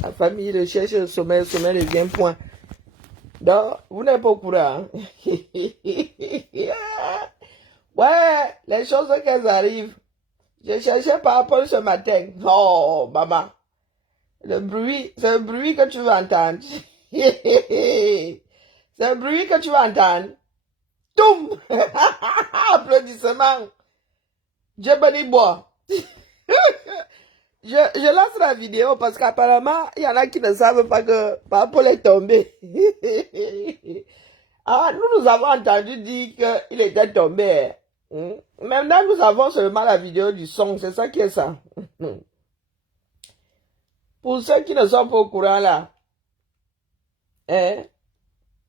La famille recherche le sommeil ne vient point. Donc, vous n'êtes pas au courant. Ouais, les choses qu'elles arrivent. Je cherchais par rapport ce matin. Oh, maman. Le bruit, c'est un bruit que tu vas entendre. C'est un bruit que tu vas entendre. Toum! Applaudissements. Dieu béni bois. Je lance la vidéo parce qu'apparemment, il y en a qui ne savent pas que Paul est tombé. Ah, nous avons entendu dire qu'il était tombé. Maintenant, nous avons seulement la vidéo du son. C'est ça qui est ça. Pour ceux qui ne sont pas au courant là,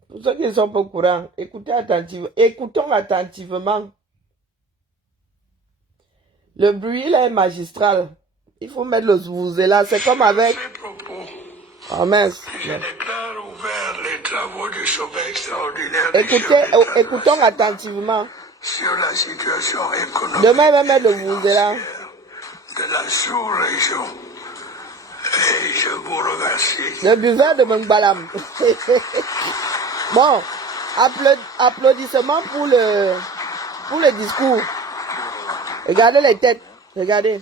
pour ceux qui ne sont pas au courant, écoutons attentivement. Le bruit là est magistral. Il faut mettre le vuvuzela. C'est comme avec... Oh mince. Je déclare ouvert les travaux du sommet extraordinaire. Écoutons attentivement. Sur la situation économique. Demain, il va mettre le vuvuzela. De la sous-région. Et je vous remercie. Le buveur de Mungbalam. Bon, applaudissements pour le discours. Regardez les têtes. Regardez.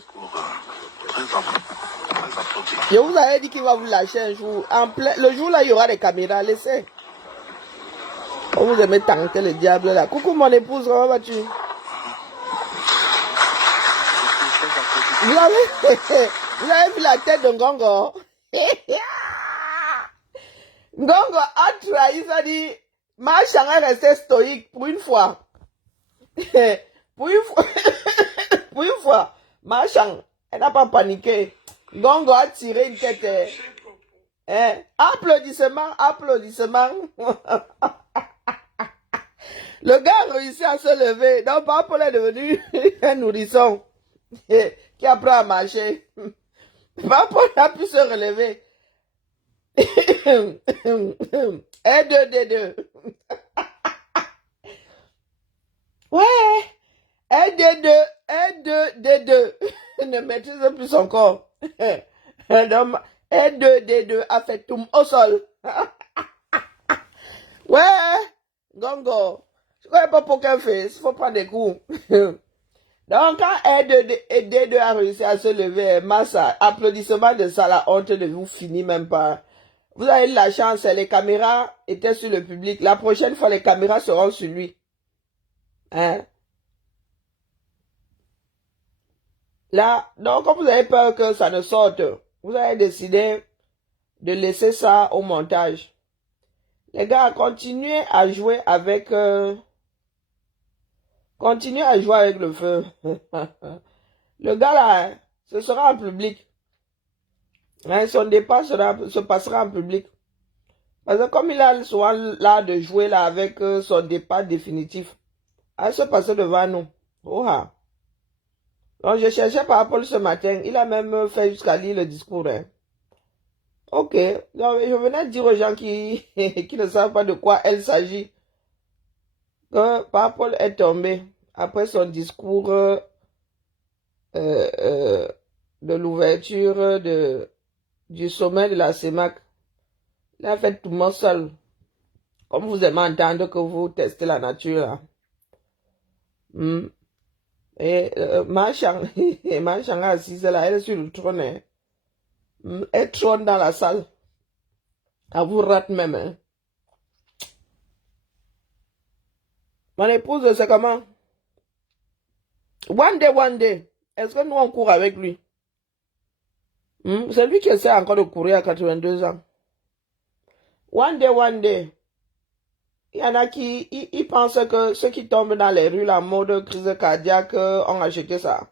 Je vous avais dit qu'il va vous lâcher un jour. Le jour là, il y aura des caméras. Laissez. On vous aimez tanker le diable là. Coucou mon épouse, comment vas-tu? Vous avez vu la tête de Ngongo? Ngongo a trahi, ça dit, Machan est resté stoïque pour une fois. Pour une fois, Machan, elle n'a pas paniqué. Ngongo a tiré une tête. Applaudissements. Le gars a réussi à se lever. Donc, Paul est devenu un nourrisson qui apprend à marcher. Paul a pu se relever. D2. Ouais. D2. Ne maîtrise plus son corps. Donc, D2 a fait tout au sol. Ouais. Gongo. Je ne connais pas pour qu'un face. Il faut prendre des coups. Donc, quand D2 a réussi à se lever, Massa, applaudissements de ça, la honte de vous finit même pas. Vous avez de la chance, les caméras étaient sur le public. La prochaine fois, les caméras seront sur lui. Hein? Là, donc, comme vous avez peur que ça ne sorte, vous avez décidé de laisser ça au montage. Les gars, continuez à jouer avec... Continuez à jouer avec le feu. Le gars là, ce sera en public. Hein, son départ se passera en public. Parce que comme il a souvent là de jouer là avec son départ définitif, elle se passait devant nous. Oh, ah. Donc je cherchais par rapport ce matin. Il a même fait jusqu'à lire le discours. Hein. Ok. Donc je venais dire aux gens qui ne savent pas de quoi il s'agit que Paul est tombé après son discours de l'ouverture du sommet de la CEMAC. Il a fait tout le monde seul. Comme vous aimez entendre que vous testez la nature. Là. Et Machan est assise là, elle est sur le trône. Hein. Elle trône dans la salle. Elle vous rate même. Hein. Mon épouse, c'est comment? One day. Est-ce que nous on court avec lui? C'est lui qui essaie encore de courir à 82 ans. One day. Il y en a qui ils pensent que ceux qui tombent dans les rues, la mode crise cardiaque, ont acheté ça.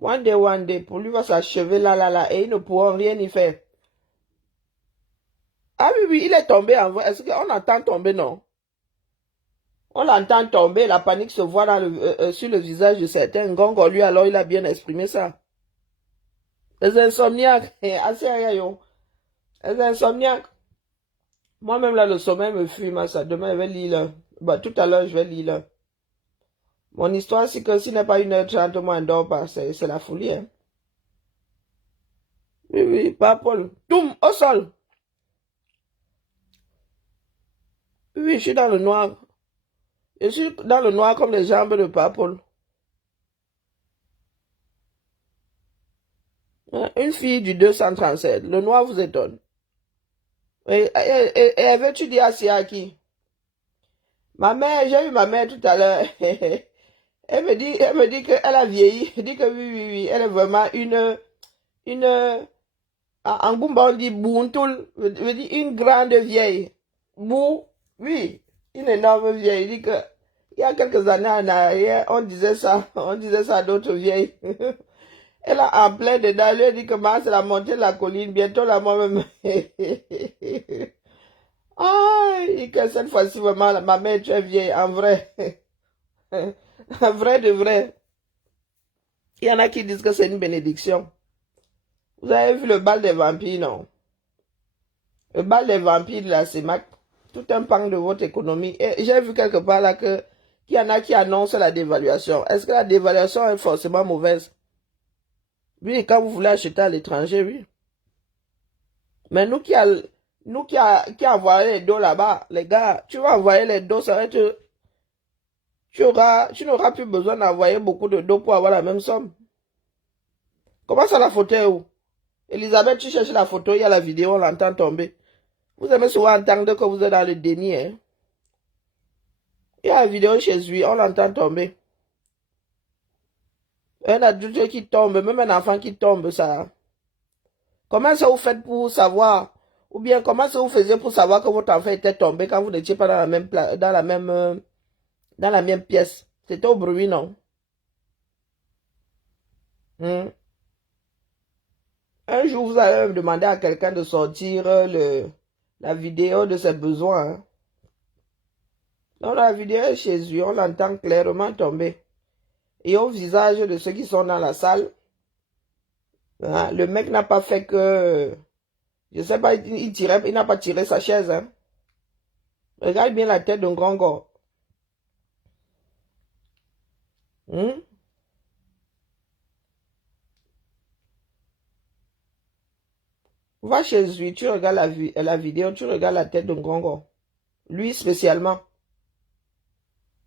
One day, pour lui va s'achever là, et ils ne pourront rien y faire. Ah oui, il est tombé en vrai. Est-ce qu'on entend tomber, non? On l'entend tomber, la panique se voit sur le visage de certains. Ngongo, lui, alors, il a bien exprimé ça. Les insomniaques, assez rien, les insomniaques. Moi-même, là, le sommeil me fume, ça. Demain, je vais lire. Bah, tout à l'heure, je vais lire. Mon histoire, c'est que s'il n'est pas 1h30, moi, je ne dors pas. C'est la folie, hein. Oui, oui, Paul. Toum, au sol. Oui, je suis dans le noir. Je suis dans le noir comme les jambes de Paul. Une fille du 237. Le noir vous étonne. Et avais-tu dit à qui? Ma mère, j'ai vu ma mère tout à l'heure. Elle me dit qu'elle a vieilli. Elle dit que oui, oui, oui. Elle est vraiment en Goumba on dit bountoul. Veut dire une grande vieille. Bou, oui, une énorme vieille. Il dit que, il y a quelques années en arrière, on disait ça à d'autres vieilles. Elle a en plein dedans, elle lui a dit que c'est la montée de la colline, bientôt la moi-même. Ah, et que cette fois-ci, vraiment, ma mère, tu es vieille, en vrai. En vrai de vrai. Il y en a qui disent que c'est une bénédiction. Vous avez vu le bal des vampires, non? Le bal des vampires de la CEMAC, tout un pan de votre économie. Et j'ai vu quelque part là qu'il y en a qui annoncent la dévaluation. Est-ce que la dévaluation est forcément mauvaise? Oui, quand vous voulez acheter à l'étranger, oui. Mais qui envoyé les dos là-bas, les gars, tu vas envoyer les dos, ça va être, tu n'auras plus besoin d'envoyer beaucoup de dos pour avoir la même somme. Comment ça, la photo est où? Elisabeth, tu cherches la photo, il y a la vidéo, on l'entend tomber. Vous aimez souvent entendre que vous êtes dans le déni, hein? Il y a la vidéo chez lui, on l'entend tomber. Un adulte qui tombe, même un enfant qui tombe, ça. Comment ça vous faites pour savoir? Ou bien comment ça vous faisiez pour savoir que votre enfant était tombé quand vous n'étiez pas dans la même dans la même pièce? C'était au bruit, non? Hmm. Un jour, vous allez me demander à quelqu'un de sortir la vidéo de ses besoins, hein. Dans la vidéo chez lui, on l'entend clairement tomber. Et au visage de ceux qui sont dans la salle, hein, le mec n'a pas fait que, je sais pas, il n'a pas tiré sa chaise, hein. Regarde bien la tête d'un grand gars. Hmm? Va chez lui, tu regardes la vidéo, tu regardes la tête d'un grand gars. Lui spécialement.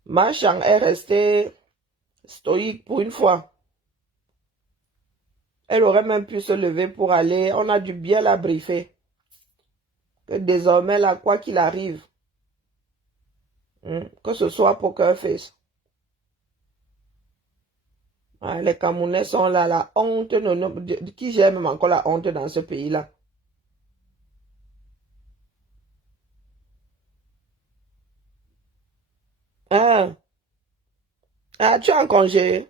Marchand est resté stoïque pour une fois. Elle aurait même pu se lever pour aller. On a dû bien la briefer. Que désormais, là, quoi qu'il arrive, que ce soit Poker Face. Ah, les Camerounais sont là, la honte. Qui j'aime même encore la honte dans ce pays-là? Ah, ah, tu es en congé.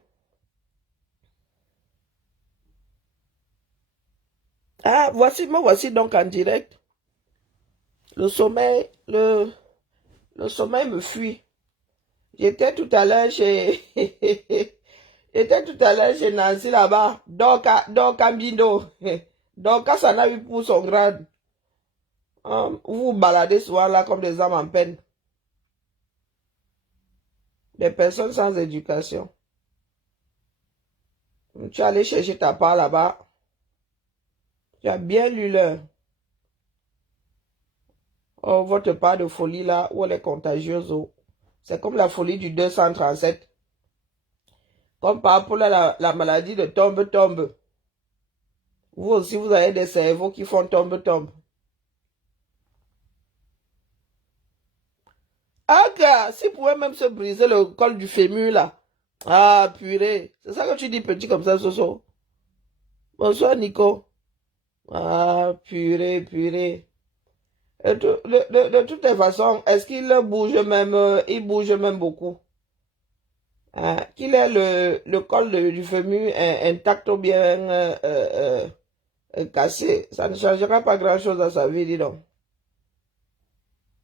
Ah, me voici donc en direct. Le sommeil, le sommeil me fuit. J'étais tout à l'heure chez, j'étais tout à l'heure chez Nancy là-bas. Dorka Mbindo. Dorka s'en a eu pour son grade. Vous vous baladez souvent là comme des âmes en peine. Des personnes sans éducation. Tu es allé chercher ta part là-bas. Tu as bien lu l'heure. Oh, votre part de folie là, où elle est contagieuse. Oh. C'est comme la folie du 237. Comme par rapport à la maladie de tombe-tombe. Vous aussi, vous avez des cerveaux qui font tombe-tombe. Ah, gars, s'il pouvait même se briser le col du fémur là. Ah, purée. C'est ça que tu dis petit comme ça, Soso. Bonsoir, Nico. Ah, purée, purée. De toutes les façons, est-ce qu'il bouge même, il bouge même beaucoup? Hein, qu'il ait le col du fémur intact ou bien cassé, ça ne changera pas grand-chose à sa vie, dis donc.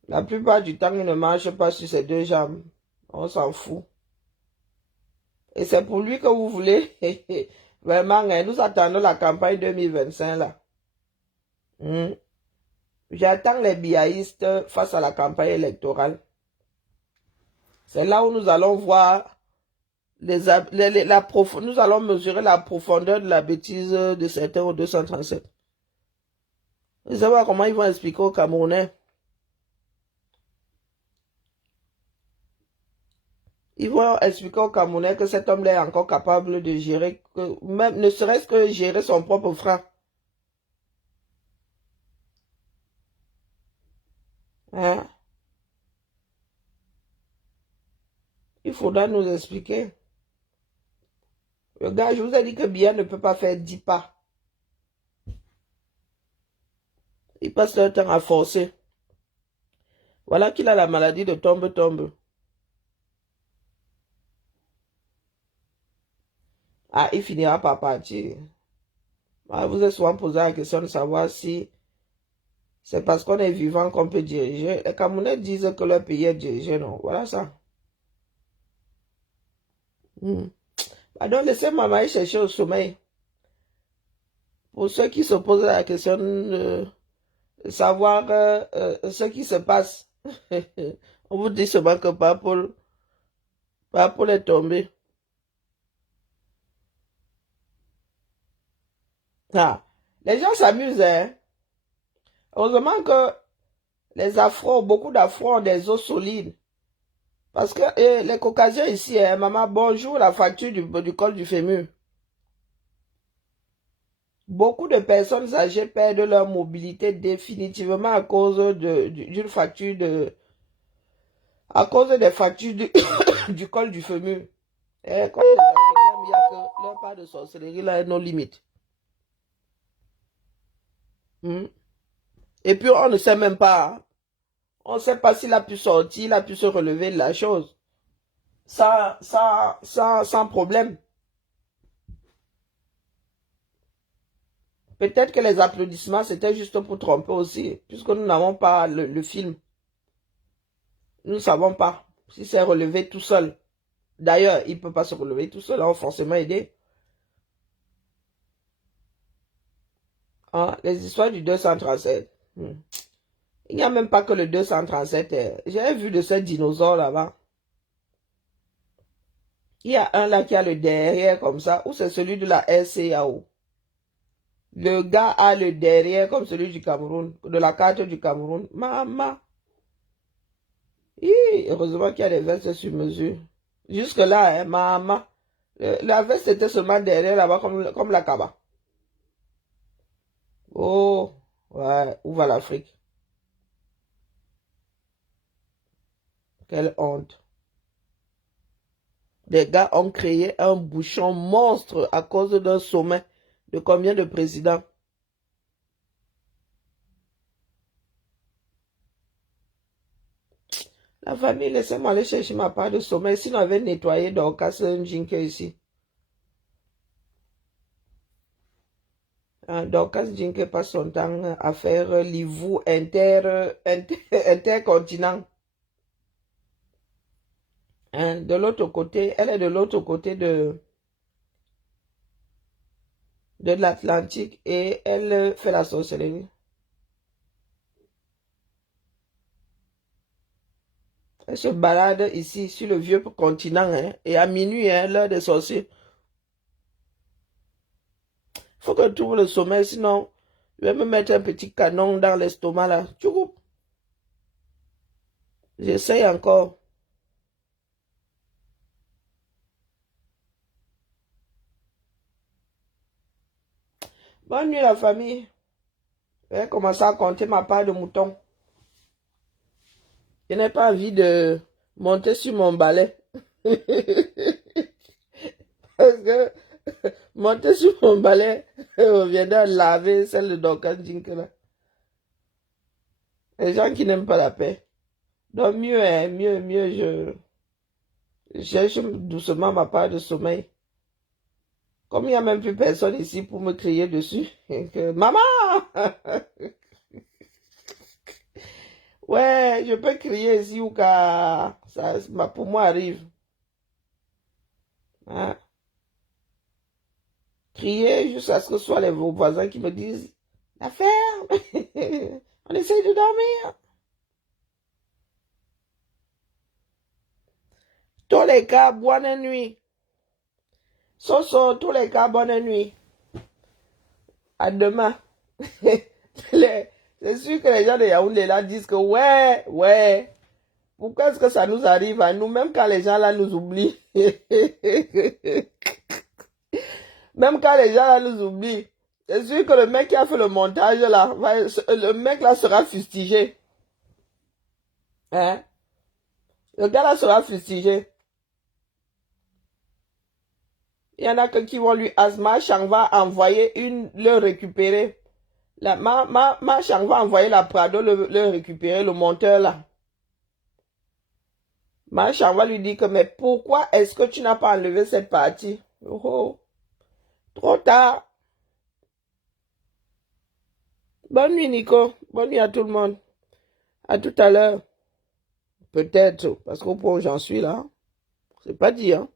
La plupart du temps, il ne marche pas sur ses deux jambes. On s'en fout. Et c'est pour lui que vous voulez. Vraiment, hein, nous attendons la campagne 2025 là. Hmm. J'attends les biaïstes face à la campagne électorale. C'est là où nous allons voir nous allons mesurer la profondeur de la bêtise de certains au 237. Vous savez comment ils vont expliquer aux Camerounais. Ils vont expliquer aux Camerounais que cet homme-là est encore capable de gérer, même ne serait-ce que gérer son propre frère. Hein? Il faudra nous expliquer. Le gars, je vous ai dit que Biya ne peut pas faire 10 pas. Il passe le temps à forcer. Voilà qu'il a la maladie de tombe-tombe. Ah, il finira par partir. Ah, vous êtes souvent posé la question de savoir si c'est parce qu'on est vivant qu'on peut diriger. Les Camerounais disent que leur pays est dirigé, non. Voilà ça. Donc, laissez maman aller chercher au sommeil. Pour ceux qui se posent la question de savoir ce qui se passe, on vous dit seulement que Paul est tombé. Ah, les gens s'amusent, hein. Heureusement que les Afros, beaucoup d'Afros ont des os solides. Parce que les Caucasiens ici, hein, maman, bonjour, la fracture du col du fémur. Beaucoup de personnes âgées perdent leur mobilité définitivement à cause d'une fracture à cause des fractures du col du fémur. Et comme les Africains, il y a que leur part de sorcellerie là est nos limites. Et puis on ne sait même pas. Hein. On ne sait pas s'il a pu sortir, il a pu se relever de la chose. Sans problème. Peut-être que les applaudissements, c'était juste pour tromper aussi, puisque nous n'avons pas le film. Nous ne savons pas si c'est relevé tout seul. D'ailleurs, il ne peut pas se relever tout seul, on va forcément aider. Hein, les histoires du 237. Il n'y a même pas que le 237. J'ai vu de ce dinosaure là-bas. Il y a un là qui a le derrière comme ça, ou c'est celui de la SCAO. Le gars a le derrière comme celui du Cameroun, de la carte du Cameroun. Maman. Heureusement qu'il y a des vestes sur mesure. Jusque-là, hein, maman. La veste était seulement derrière là-bas comme la Kaba. Oh, ouais, où va l'Afrique? Quelle honte. Des gars ont créé un bouchon monstre à cause d'un sommet de combien de présidents? La famille, laissez-moi aller chercher ma part de sommeil. Sinon, on avait nettoyé Dorcas Jinke ici. Dorcas Jinke passe son temps à faire l'ivou intercontinent. Hein, de l'autre côté, elle est de l'autre côté de l'Atlantique et elle fait la sorcellerie. Elle se balade ici sur le vieux continent hein, et à minuit, hein, l'heure des sorciers. Il faut que tu trouves le sommeil, sinon je vais me mettre un petit canon dans l'estomac là. J'essaye encore. Bonne nuit la famille. Je vais commencer à compter ma part de mouton. Je n'ai pas envie de monter sur mon balai. Parce que monter sur mon balai, on viendra laver celle de Dorcas Jinke là. Les gens qui n'aiment pas la paix. Donc mieux, hein, mieux, je cherche doucement ma part de sommeil. Comme il n'y a même plus personne ici pour me crier dessus. Que, maman! Ouais, je peux crier ici ou qu'à ça pour moi arrive. Hein? Crier jusqu'à ce que ce soit vos voisins qui me disent la ferme. On essaye de dormir. Tous les cas, bonne nuit. Tous les cas, bonne nuit. À demain. C'est sûr que les gens de Yaoundé là disent que ouais. Pourquoi est-ce que ça nous arrive à nous, même quand les gens là nous oublient? Même quand les gens là nous oublient. C'est sûr que le mec qui a fait le montage là, le mec là sera fustigé. Hein? Le gars là sera fustigé. Il y en a que qui vont lui, Ma Chang va envoyer le récupérer. Ma Chang va envoyer la Prado le récupérer, le monteur là. Ma Chang va lui dire que, mais pourquoi est-ce que tu n'as pas enlevé cette partie? Oh, trop tard. Bonne nuit, Nico. Bonne nuit à tout le monde. À tout à l'heure. Peut-être, parce qu'au point où j'en suis là, c'est pas dit, hein.